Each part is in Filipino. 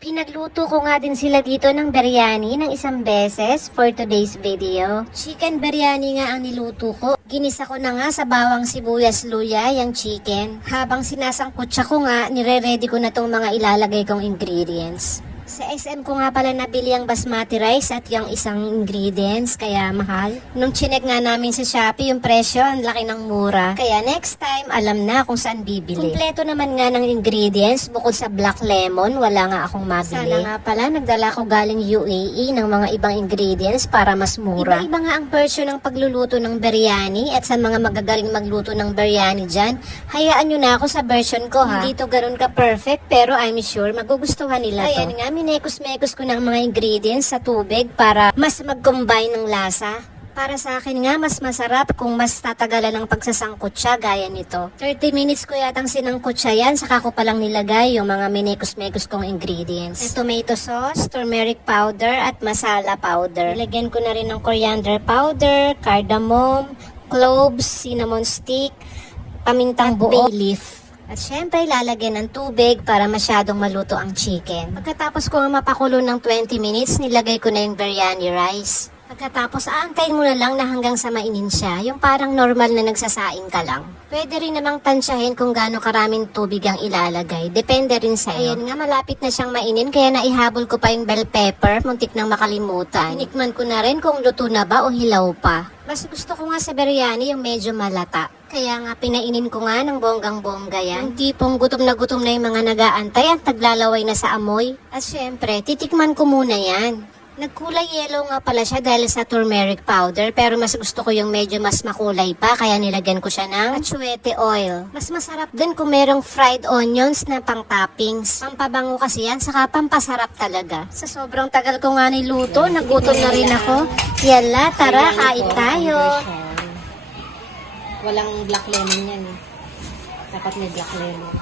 Pinagluto ko nga din sila dito ng biryani ng isang beses for today's video. Chicken biryani nga ang niluto ko. Ginisa ko na nga sa bawang sibuyas luya yung chicken. Habang sinasangkutsa ko nga, nire-ready ko na tong mga ilalagay kong ingredients. Sa SM ko nga pala nabili ang basmati rice at yung isang ingredients, kaya mahal. Nung chinek nga namin sa Shopee, yung presyo, ang laki ng mura. Kaya next time, alam na kung saan bibili. Kumpleto naman nga ng ingredients, bukod sa black lemon, wala nga akong mabili. Sana nga pala, nagdala ko galing UAE ng mga ibang ingredients para mas mura. Iba-iba nga ang version ng pagluluto ng biryani at sa mga magagaling magluto ng biryani dyan, hayaan nyo na ako sa version ko ha. Hindi to ganun ka-perfect, pero I'm sure magugustuhan nila to. Ayan nga, minekos-mekos ko ng mga ingredients sa tubig para mas mag-combine ng lasa. Para sa akin nga, mas masarap kung mas tatagalan ng pagsasangkot siya gaya nito. 30 minutes ko yatang sinangkot siya yan, saka ko palang nilagay yung mga minekos-mekos kong ingredients. Tomato sauce, turmeric powder, at masala powder. Nilagyan ko na rin ng coriander powder, cardamom, cloves, cinnamon stick, pamintang buo, bay leaf. At syempre, lalagyan ng tubig para masyadong maluto ang chicken. Pagkatapos ko nga mapakulo ng 20 minutes, nilagay ko na yung biryani rice. Pagkatapos, aantayin mo na lang na hanggang sa mainin siya, yung parang normal na nagsasaing ka lang. Pwede rin namang tansyahin kung gaano karaming tubig ang ilalagay. Depende rin sa iyo. Ayan nga, malapit na siyang mainin, kaya naihabol ko pa yung bell pepper, muntik nang makalimutan. Tinikman ko na rin kung luto na ba o hilaw pa. Mas gusto ko nga sa biryani yung medyo malata. Kaya nga pinainin ko nga ng bonggang-bongga yan. Yung tipong gutom na yung mga nag-aantay at taglalaway na sa amoy. At syempre, titikman ko muna yan. Nagkulay yellow nga pala siya dahil sa turmeric powder, pero mas gusto ko yung medyo mas makulay pa, kaya nilagyan ko siya ng atsuete oil. Mas masarap din kung merong fried onions na pang toppings. Pampabango kasi yan, saka pampasarap talaga. Sa sobrang tagal ko nga niluto, nagutom na rin ako. Yala, tara, kain tayo. Walang black lemon yan eh. Dapat may black lemon.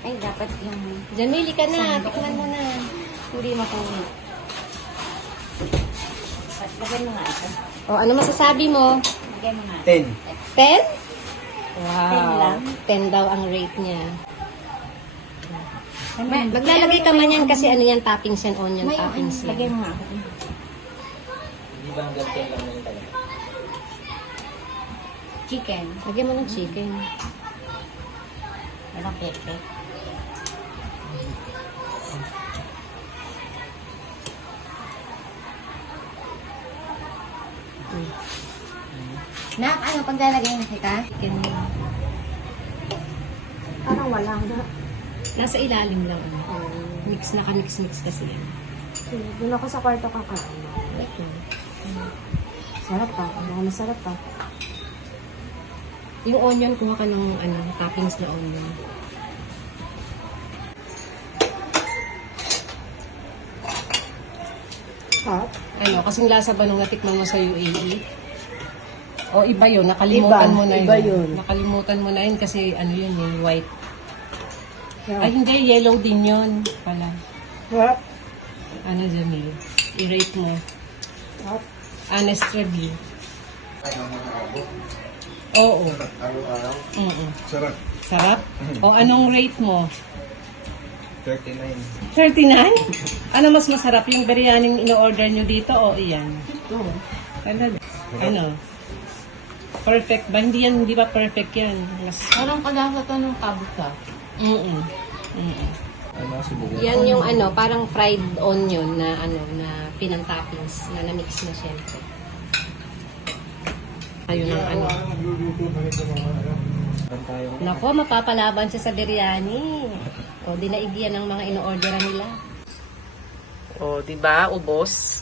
Ay, dapat yung... Jamili ka na, tikman mo na. Hindi makuha. Lagyan mo nga ito. O, ano masasabi mo? Lagyan mo nga. 10. 10? Wow. 10 lang? 10 daw ang rate niya. Maglalagay ka man yan kasi ano yan, toppings yan, onion toppings yan. Lagyan mo nga. Hindi ba hanggang 10 lang naman talaga? Chicken. Lagyan mo ng chicken. Walang pepe. Nak, ano paglalagay mo kita? Chicken. Parang wala na. Nasa ilalim lang. Mix na ka-mix-mix kasi yan. Doon ako sa kwarto kakain. Sarap pa. Masarap pa. Yung onion, kuha ka ng toppings na onion. Hot? Ano, kasing lasa ba nung natikman mo sa UAE? O iba yun, nakalimutan Iba, mo na iba yun. yun. Nakalimutan mo na yun kasi ano yun yung white. Yeah. Ay hindi, yellow din yun pala. Hot? Ano Jamil? I-rate mo. Hot? Honest review. Oo. Araw-araw. Sarap. Sarap? O anong rate mo? 39. 39? Ano mas masarap? Yung biryaning ino-order nyo dito o iyan? Ito. Ano? Perfect ba? Hindi ba perfect yan? Mas... Parang kalasa to ng kabuka. Ano, sibuyas? Yan yung parang fried onion na na pinang-toppings na na-mix na syempre. Ayun ang Nako, mapapalaban siya sa biryani. O, dinaigiyan ng mga ino-orderan nila. O, diba? Ubos.